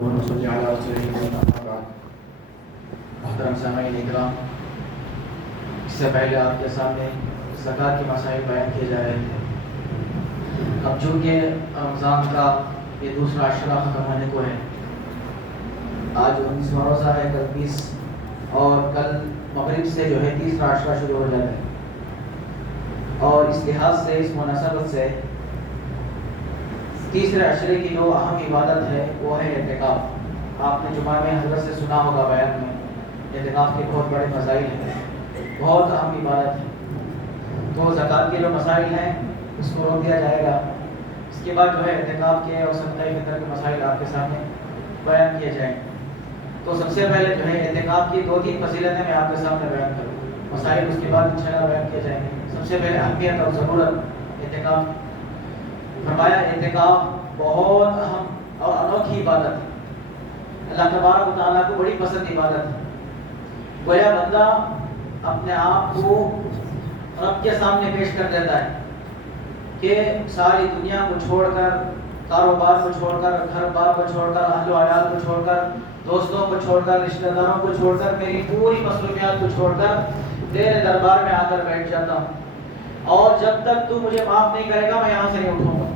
صلی اللہ علیہ محترم سامعین اکرام، اس سے پہلے آپ کے سامنے زکوٰۃ کے مسائل بیان کیے جا رہے تھے۔ اب چونکہ رمضان کا یہ دوسرا عشرہ ختم ہونے کو ہے، آج 19واں روزہ ہے، کل 20 اور کل مغرب سے جو ہے تیسرا عشرہ شروع ہو جاتا ہے، اور اس لحاظ سے اس مناسبت سے تیسرے عشرے کی جو اہم عبادت ہے وہ ہے اعتکاف۔ آپ نے جمعہ میں حضرت سے سنا ہوگا بیان میں، اعتکاف کے بہت بڑے مسائل ہیں، بہت اہم عبادت ہے۔ تو زکوٰۃ کے جو مسائل ہیں اس کو روک دیا جائے گا، اس کے بعد جو ہے اعتکاف کے اور صدقہ فطر کے مسائل آپ کے سامنے بیان کیے جائیں۔ تو سب سے پہلے جو ہے اعتکاف کی 2-3 فضیلتیں میں آپ کے سامنے بیان کروں، مسائل اس کے بعد انشاءاللہ بیان کیے جائیں گے۔ سب سے پہلے اہمیت اور ضرورت اعتکاف۔ فرمایا اعتکاف بہت اہم اور انوکھی عبادت ہے، اللہ تبارک و تعالیٰ کو بڑی پسند عبادت ہے۔ گویا بندہ اپنے آپ کو رب کے سامنے پیش کر دیتا ہے کہ ساری دنیا کو چھوڑ کر، کاروبار کو چھوڑ کر، گھر بار کو چھوڑ کر، اہل و عیال کو چھوڑ کر، دوستوں کو چھوڑ کر، رشتہ داروں کو چھوڑ کر، میری پوری مصروفیات کو چھوڑ کر تیرے دربار میں آ کر بیٹھ جاتا ہوں، اور جب تک تو مجھے معاف نہیں کرے گا میں یہاں سے نہیں اٹھوں گا۔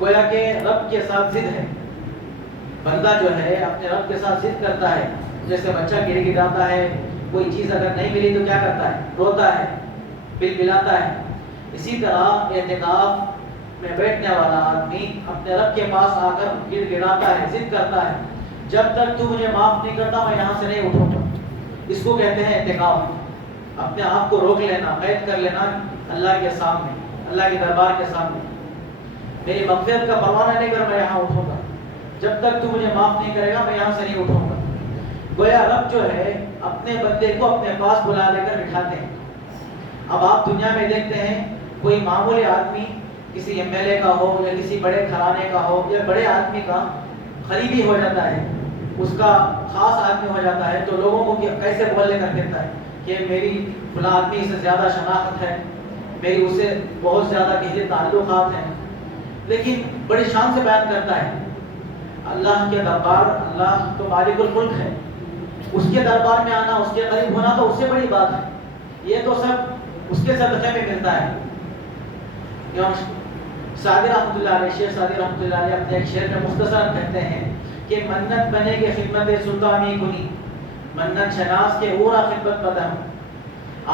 گویا کہ رب کے ساتھ ضد ہے، بندہ جو ہے اپنے رب کے ساتھ ضد کرتا ہے۔ جیسے بچہ گر گراتا ہے، کوئی چیز اگر نہیں ملی تو کیا کرتا ہے؟ روتا ہے، بلبلاتا ہے۔ اسی طرح اعتکاف میں بیٹھنے والا آدمی اپنے رب کے پاس آ کر گر گراتا ہے، ضد کرتا ہے، جب تک تو مجھے معاف نہیں کرتا میں یہاں سے نہیں اٹھوں گا۔ اس کو کہتے ہیں اعتکاف، اپنے آپ کو روک لینا، قید کر لینا اللہ کے سامنے، اللہ کے دربار کے سامنے۔ میری مغفرت کا پروانہ نہیں کر میں یہاں اٹھوں گا، جب تک تو مجھے معاف نہیں کرے گا میں یہاں سے نہیں اٹھوں گا۔ گویا رب جو ہے اپنے بندے کو اپنے پاس بلا لے کر بٹھاتے ہیں۔ اب آپ دنیا میں دیکھتے ہیں کوئی معمولی آدمی کسی ایم ایل اے کا ہو یا کسی بڑے گھرانے کا ہو یا بڑے آدمی کا قریبی ہو جاتا ہے، اس کا خاص آدمی ہو جاتا ہے، تو لوگوں کو کیسے بولنے کر دیتا ہے کہ میری فلاں آدمی سے زیادہ شناخت ہے، میری اس سے بہت زیادہ گہرے تعلقات ہیں، لیکن بڑی شان سے بیان کرتا ہے۔ اللہ کے دربار، اللہ تو مالک الملک ہے، اس کے دربار میں آنا، اس کے قریب ہونا تو اس سے بڑی بات ہے، یہ تو سب اس کے صدقے میں ملتا ہے۔ امام سعدی رحمۃ اللہ علیہ، شیخ سعدی رحمۃ اللہ علیہ اپنے ایک شعر میں مختصراً کہتے ہیں کہ منت بنے کے خدمت سلطانی کنی، منت شناس کے اورا خدمت بدم۔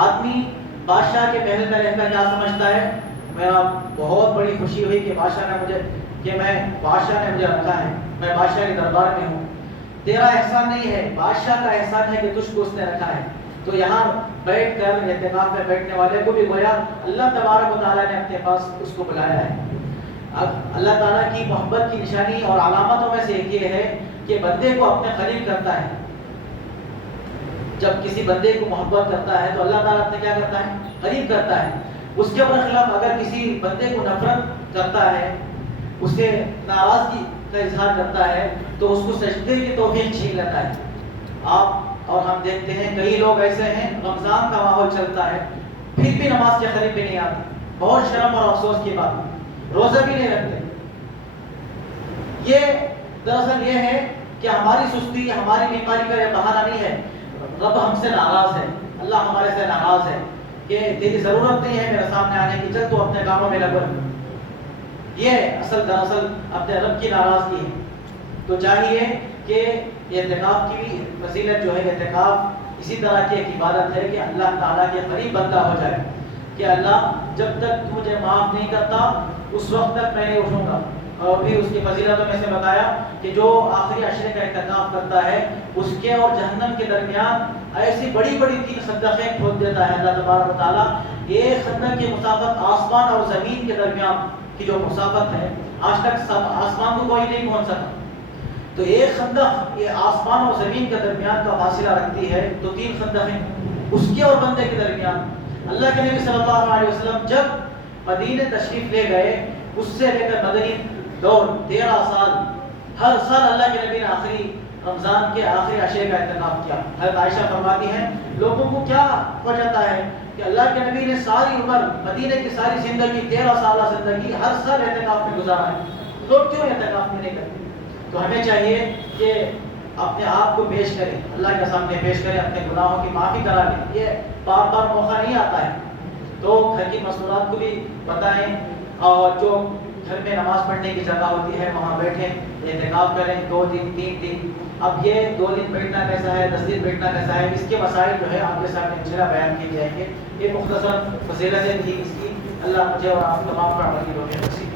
آدمی بادشاہ کے محل میں رہتا کیا سمجھتا ہے؟ میرا بہت بڑی خوشی ہوئی کہ بادشاہ نے مجھے رکھا ہے، میں بادشاہ کے دربار میں ہوں۔ تیرا احسان نہیں ہے، بادشاہ کا احسان ہے کہ تجھ کو اس نے رکھا ہے۔ تو یہاں بیٹھ کر اعتکاف میں بیٹھنے والے کو بھی گویا اللہ تبارک و تعالیٰ نے اپنے پاس اس کو بلایا ہے۔ اب اللہ تعالیٰ کی محبت کی نشانی اور علامتوں میں سے ایک یہ ہے کہ بندے کو اپنے قریب کرتا ہے۔ جب کسی بندے کو محبت کرتا ہے تو اللہ تعالیٰ اپنے کیا کرتا ہے؟ قریب کرتا ہے۔ اس کے برخلاف اگر کسی بندے کو نفرت کرتا ہے، اس سے ناراضگی کا اظہار کرتا ہے، تو اس کو سجدے کی توفیق چھین لیتا ہے۔ آپ اور ہم دیکھتے ہیں کئی لوگ ایسے ہیں، رمضان کا ماحول چلتا ہے پھر بھی نماز کے قریب بھی نہیں آتے، بہت شرم اور افسوس کی بات، روزہ بھی نہیں رکھتے۔ یہ دراصل یہ ہے کہ ہماری سستی، ہماری بیماری کا یہ بہانہ نہیں ہے، رب ہم سے ناراض ہے، اللہ ہمارے سے ناراض ہے کہ تیری ضرورت نہیں ہے میرے سامنے آنے کی، چل تو اپنے کاموں میں لگو۔ یہ دراصل اپنے رب کی ناراضگی ہے۔ تو چاہیے کہ اعتکاف کی بھی فضیلت جو ہے، اعتکاف اسی طرح کی ایک عبادت ہے کہ اللہ تعالیٰ کے قریب بندہ ہو جائے کہ اللہ جب تک مجھے معاف نہیں کرتا اس وقت تک میں نہیں اٹھوں گا۔ اور بھی اس کی فضیلتوں میں سے بتایا کہ جو آخری عشرے کا اعتکاف کرتا ہے اس کے اور جہنم کے درمیان ایسی بڑی بڑی 3 خندقیں کھود دیتا ہے اللہ تبارک و تعالیٰ۔ ایک خندق کی مسافت آسمان اور زمین کے درمیان کی جو مسافت ہے، آج تک آسمان کو کوئی نہیں پہنچ سکا، تو ایک خندق یہ آسمان اور زمین کے درمیان کا فاصلہ رکھتی ہے، تو 3 خندقیں اس کے اور بندے کے درمیان۔ اللہ کے نبی صلی اللہ علیہ وسلم جب مدینہ تشریف لے گئے، اس سے لے کر مدنی دور 13 سال، ہر سال اللہ کے نبی نے آخری رمضان کے آخری عشرے کا اعتکاف کیا۔ حضرت عائشہ فرماتی ہیں لوگوں کو کیا ہو جاتا ہے کہ اللہ کے نبی نے ساری عمر، مدینہ کی ساری زندگی، 13 سالہ زندگی، ہر سال اعتکاف میں گزارا ہے، لوگ کیوں اعتکاف میں نہیں کرتے؟ تو ہمیں چاہیے کہ اپنے آپ کو پیش کریں، اللہ کے سامنے پیش کریں، اپنے گناہوں کی معافی کرا لیں. یہ بار بار موقع نہیں آتا ہے. تو گھر کی مصنوعات کو بھی بتائیں، اور جو گھر میں نماز پڑھنے کی جگہ ہوتی ہے وہاں بیٹھیں، اعتکاف کریں 2 دن 3 دن. اب یہ 2 دن بیٹھنا کیسا ہے، 10 دن بیٹھنا کیسا ہے، اس کے مسائل جو ہے آپ کے سامنے انشاءاللہ بیان کیے جائیں گے. یہ مختصر فضیلتیں تھی اس کی. اللہ مجھے اور آپ تمام پر عمل کی توفیق نصیب